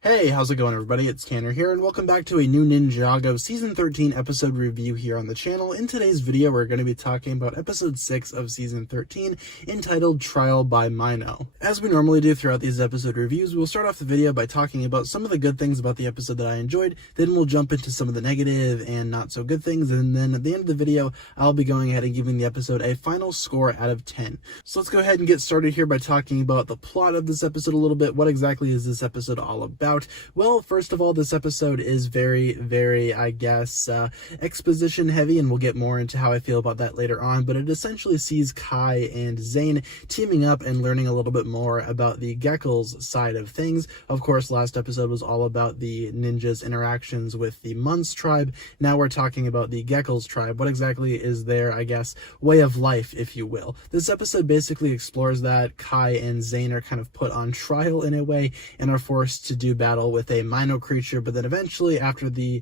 Hey, how's it going everybody? It's Tanner here, and welcome back to a new Ninjago Season 13 episode review here on the channel. In today's video, we're going to be talking about Episode 6 of Season 13, entitled Trial by Mino. As we normally do throughout these episode reviews, we'll start off the video by talking about some of the good things about the episode that I enjoyed, then we'll jump into some of the negative and not so good things, and then at the end of the video, I'll be going ahead and giving the episode a final score out of 10. So let's go ahead and get started here by talking about the plot of this episode a little bit. What exactly is this episode all about? Well, first of all, this episode is very, I guess, exposition heavy, and we'll get more into how I feel about that later on, but it essentially sees Kai and Zane teaming up and learning a little bit more about the Geckles side of things. Of course, last episode was all about the ninjas' interactions with the Munz tribe. Now we're talking about the Geckles tribe. What exactly is their, I guess, way of life, if you will? This episode basically explores that. Kai and Zane are kind of put on trial in a way and are forced to do battle with a Mino creature, but then eventually, after the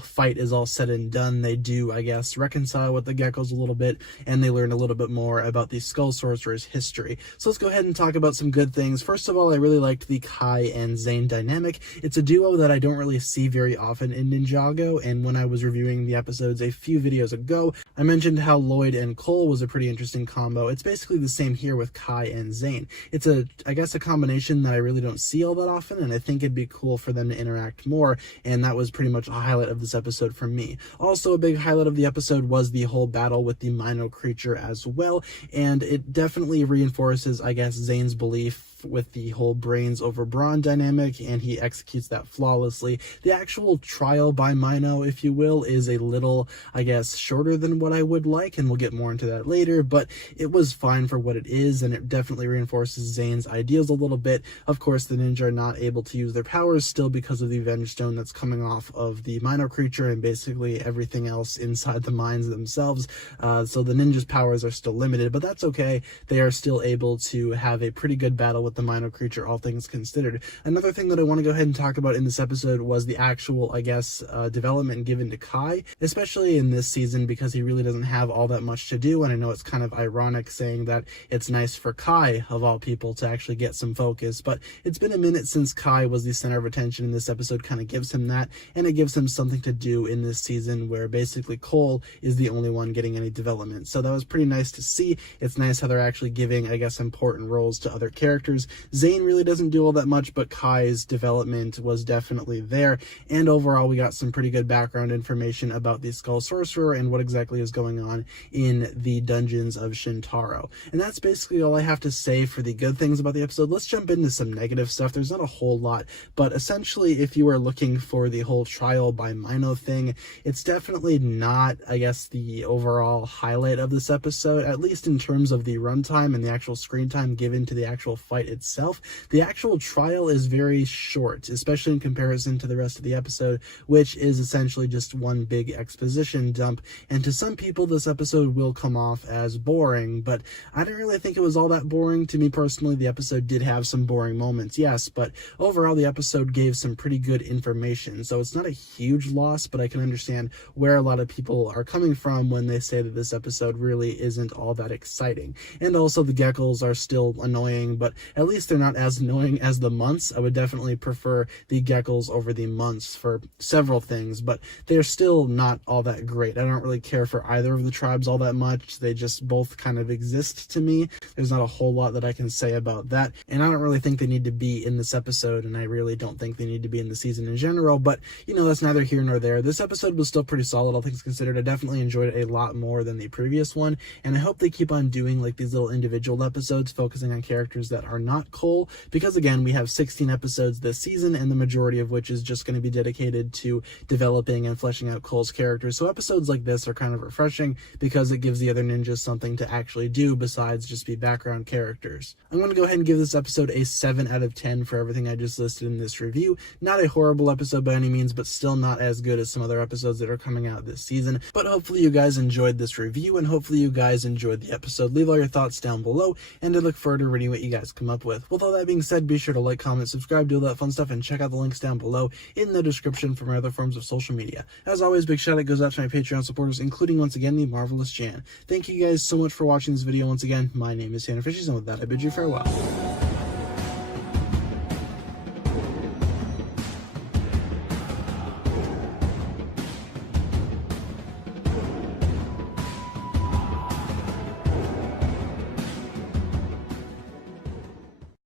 fight is all said and done, they do, I guess, reconcile with the Geckles a little bit, and they learn a little bit more about the Skull Sorcerer's history. So let's go ahead and talk about some good things. First of all, I really liked the Kai and Zane dynamic. It's a duo that I don't really see very often in Ninjago, and when I was reviewing the episodes a few videos ago, I mentioned how Lloyd and Cole was a pretty interesting combo. It's basically the same here with Kai and Zane. It's I guess a combination that I really don't see all that often, and I think it'd be cool for them to interact more, and that was pretty much a highlight of this episode for me. Also, a big highlight of the episode was the whole battle with the Mino creature as well, and it definitely reinforces, I guess, Zane's belief with the whole brains over brawn dynamic, and he executes that flawlessly. The actual trial by Mino, if you will, is a little, I guess, shorter than what I would like, and we'll get more into that later, but it was fine for what it is, and it definitely reinforces Zane's ideals a little bit. Of course, the ninja are not able to use their powers still because of the Avenge Stone that's coming off of the Mino creature and basically everything else inside the mines themselves, so the ninja's powers are still limited, but that's okay. They are still able to have a pretty good battle with the Mino creature, all things considered. Another thing that I want to go ahead and talk about in this episode was the actual, I guess, development given to Kai, especially in this season, because he really doesn't have all that much to do, and I know it's kind of ironic saying that it's nice for Kai, of all people, to actually get some focus, but it's been a minute since Kai was the center of attention, and this episode kind of gives him that, and it gives him something to do in this season where basically Cole is the only one getting any development. So that was pretty nice to see. It's nice how they're actually giving, I guess, important roles to other characters. Zane really doesn't do all that much, but Kai's development was definitely there, and overall we got some pretty good background information about the Skull Sorcerer and what exactly is going on in the dungeons of Shintaro. And that's basically all I have to say for the good things about the episode. Let's jump into some negative stuff. There's not a whole lot, but essentially if you are looking for the whole trial by Mino thing, it's definitely not, I guess, the overall highlight of this episode, at least in terms of the runtime and the actual screen time given to the actual fight itself. The actual trial is very short, especially in comparison to the rest of the episode, which is essentially just one big exposition dump, and to some people this episode will come off as boring, but I didn't really think it was all that boring. To me personally, the episode did have some boring moments, yes, but overall the episode gave some pretty good information, so it's not a huge loss, but I can understand where a lot of people are coming from when they say that this episode really isn't all that exciting. And also the Geckles are still annoying, but at least they're not as annoying as the Munz. I would definitely prefer the Geckles over the Munz for several things, but they're still not all that great. I don't really care for either of the tribes all that much. They just both kind of exist to me. There's not a whole lot that I can say about that, and I don't really think they need to be in this episode, and I really don't think they need to be in the season in general, but you know, that's neither here nor there. This episode was still pretty solid, all things considered. I definitely enjoyed it a lot more than the previous one, and I hope they keep on doing like these little individual episodes focusing on characters that are not Cole, because again, we have 16 episodes this season, and the majority of which is just going to be dedicated to developing and fleshing out Cole's character. So episodes like this are kind of refreshing because it gives the other ninjas something to actually do besides just be background characters. I'm going to go ahead and give this episode a 7 out of 10 for everything I just listed in this review. Not a horrible episode by any means, but still not as good as some other episodes that are coming out this season. But hopefully you guys enjoyed this review, and hopefully you guys enjoyed the episode. Leave all your thoughts down below, and I look forward to reading what you guys come up with. With all that being said, be sure to like, comment, subscribe, do all that fun stuff, and check out the links down below in the description for my other forms of social media. As always, big shout out goes out to my Patreon supporters, including once again the marvelous Jan. Thank you guys so much for watching this video once again. My name is TannerFishies, and with that I bid you farewell.